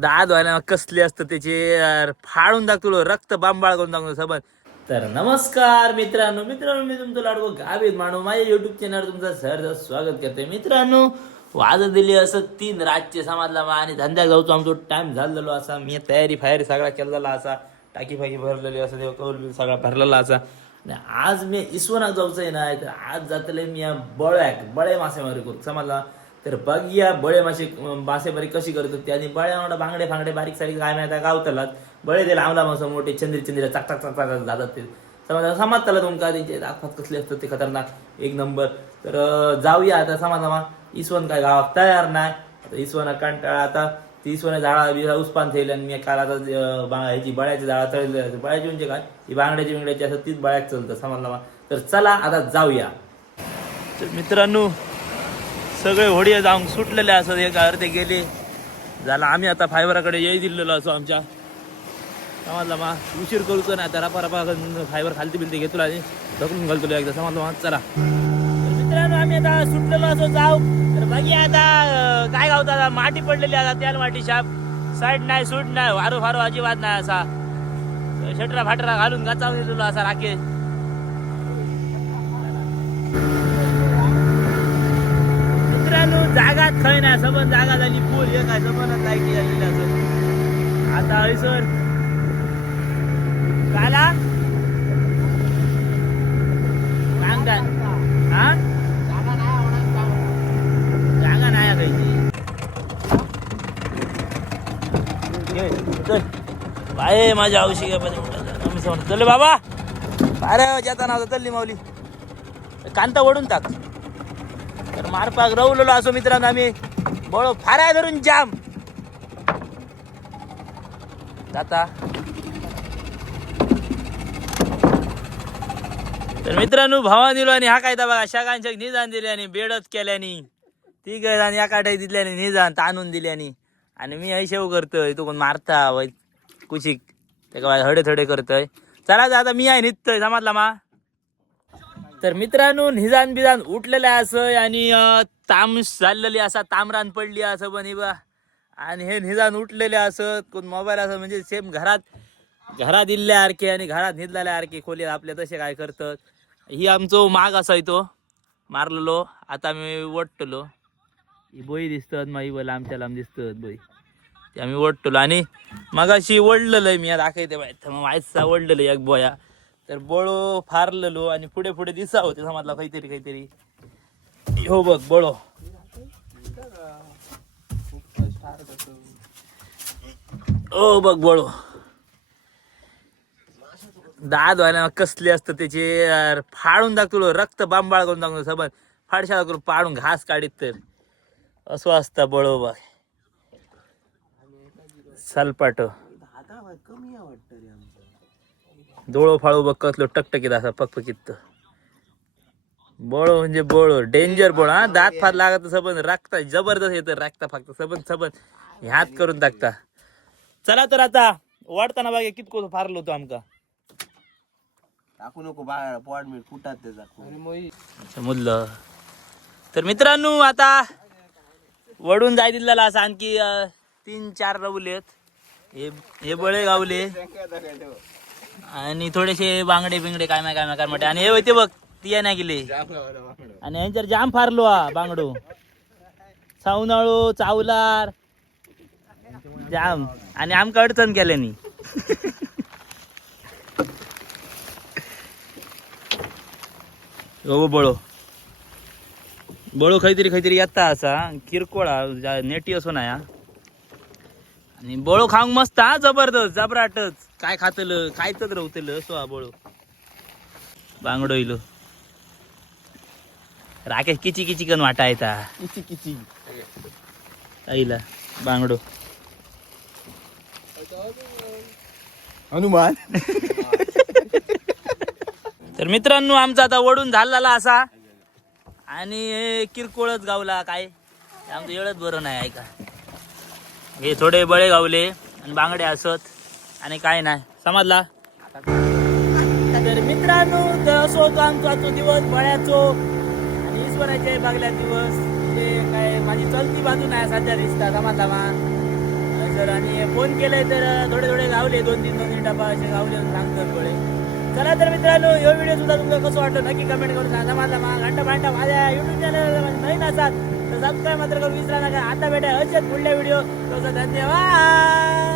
दहा व्हायला कसले असतं त्याचे यार, फाडून टाकतो रक्त बांबाळ करून दाखवतो सबन. तर नमस्कार मित्रांनो मित्रांनो मी तुमचं लाडको गावीत मानू माझ्या युट्यूब चॅनल तुमचं सहर्ष स्वागत करते मित्रांनो वाजत दिली असं तीन रातचे समाजला मा आणि धंद्या जाऊचो आमचो टाइम झालेलो असा. मी तयारी फायरी सगळा केलेला असा. टाकी फाकी भरलेली असं देव कौल बिल सगळा भरलेला असा. आणि आज मी ईश्वरात जाऊचं आहे ना तर आज जातले मी या बळ्याक बळे मासेमारी करू समजला. तर बघूया बळे मासे मासेमारी कशी करतात त्याने बळे बळ्या बांगडे फांगडे बारीक सारीक काय माहिती गावतलात. बळे ते लांब लांब असं मोठे चंद्री चंद्री चाक चाक चाक चाक जातात ते. समजा समजताला तुमका त्यांचे दाखवात कसले असतात ते खतरनाक. एक नंबर. तर जाऊया आता समाजामा इसवण काय गावात तयार नाही. आता इसवण कंटाळा आता. ती इसवना झाडा बिळा उस्पान थेल आणि मी काल आता बा- ह्याची बळ्याची झाडा चढले बळ्याची म्हणजे काय? ही बांगड्याची बिंगड्याची असं तीच बळ्यात चलतं समजला. मा तर चला आता जाऊया. तर मित्रांनो सगळे होडी जाऊन सुटलेले असत एक अर्धे गेले. झालं आम्ही आता फायबराकडे येई दिलेलो असो आमच्या. समजला मा? उशीर करूचो ना आता रपा रपा फायबर खालती बिलती घेतो आणि ढकलून घालतो एकदा. समजलं मा? चला. मित्रांनो आम्ही आता सुटलेलो असो जाऊ. तर बाकी आता काय गावता आता? माटी पडलेली आता त्याला माटी शाप. साईड नाही सूट नाही वारू फारू अजिबात नाही असा. शटरा फाटरा घालून गाचावून दिलेलो असा राकेश. मित्रांनो जागा खय नाही सबन जागा झाली. फुल हे काय सबन लायकी झालेली असं आता हळीसर. काला? सांग काय हा? जागा नाही खायची नाही चल. बाय माझ्या औषधी आम्ही समज चल बाबा. अरे जाताना होता चल्ली माऊली. कांता ओढून टाक. तर मारपाक रवलेलो असो मित्रांनो आम्ही. बळो फाराय धरून जाम. जाता. तर मित्रांनो भावा दिलो आणि हा कायदा बघा शागांच्या निदान दिल्याने बेडत बेडच केल्यानी. ती काय आणि या काठाई दिल्याने निदान ताणून दिल्यानी. आणि मी हे शेव करतोय तो कोण मारता वै कुशिक. त्याका हडे थडे करतोय. चला आता मी आहे निघतोय समजला मा? तर मित्रांनो निजान बिजान उठलेलं असं आणि ताम चाललेली असा तामरान पडली असं पण बा. आणि हे निजान उठलेले असं कोण मोबाईल असं म्हणजे सेम घरात घरात इल्ल्यासारखे आणि घरात निधलेल्यासारखे खोली आपल्या तसे काय करतात. ही आमचो माग असाय तो. मारलेलो आता मी वटलो ही बोई दिसतात मग ही लांब लांब दिसतात बोई. ते आम्ही वटलो आणि मगाशी वडलेलं मी दाखवते माहिती मग वायचा वडलेलं एक बोया. तर बळो फारलेलो आणि पुढे पुढे दिसा होते समजला काहीतरी काहीतरी. हो बघ बळो. ओ हो बघ बळो. दाद व्हायला कसले असतं त्याचे यार, फाडून टाकतो रक्त बांबाळ करून दाखवतो सबन. फाडशा करून पाडून घास काढीत तर. असं असतं बळो बघ. सलपाट. डोळो फाळू बघ कसलो टकटकीत असा पकपकीत बोळो म्हणजे बोळो डेंजर बोळ हा? दात फार लागत सबन राखता जबरदस्त येतं राखता फक्त सबन सबन ह्यात करून टाकता. चला तर आता वाढताना बघा कितको फारलो होतो आमका. टाकू नको बाहेर पॉट त्याचा समजलं तर मित्रांनो आता वडून जाय दिलेला असं आणखी तीन चार रवलेत हे हे बळे गावले आणि थोडेसे बांगडे बिंगडे काय माय काय माय काय म्हणते आणि हे होते बघ ती नाही गेले. आणि यांच्यावर जाम फारलो हा बांगडो. सावनाळो चावलार. जाम. आणि आमका अडचण केल्यानी हो बळो. बळो काहीतरी काहीतरी येता असा. किरकोळा नेटी असो ना या. आणि बळो खाऊंक मस्त हा जबरदस्त जबराटच. काय खातलं? खायचंच रवतलं असो हा बळो. बांगडो इलो. राकेश किची किची कन वाटा येता? किती किती आईला बांगडो. हनुमान. तर मित्रांनो आमचा आता वडून झालेला असा. आणि किरकोळच गावला काय? आमचं एवढंच बरं नाही ऐका. हे थोडे बळे गावले आणि बांगडे असत आणि काय नाही. समजला? तर मित्रांनो तर असो तो आमचा तो दिवस बळ्याचो. आणि ईश्वराचे बागल्या दिवस. ते काय माझी चलती बाजू नाही सध्या दिसता समाजामा सर आणि फोन केले तर थोडे थोडे गावले दोन तीन दोन तीन डबा असे गावले सांगतात थोडे. चला तर मित्रांनो ह्यो व्हिडिओ सुद्धा तुमचा कसं वाटतं नक्की कमेंट करून सांगा माझा घंटा भांडा माझ्या युट्यूब चॅनल नवीन असतात तर सबस्क्राईब मात्र करून विसरा नका. आता भेटा असेच पुढल्या व्हिडिओ तुमचा धन्यवाद!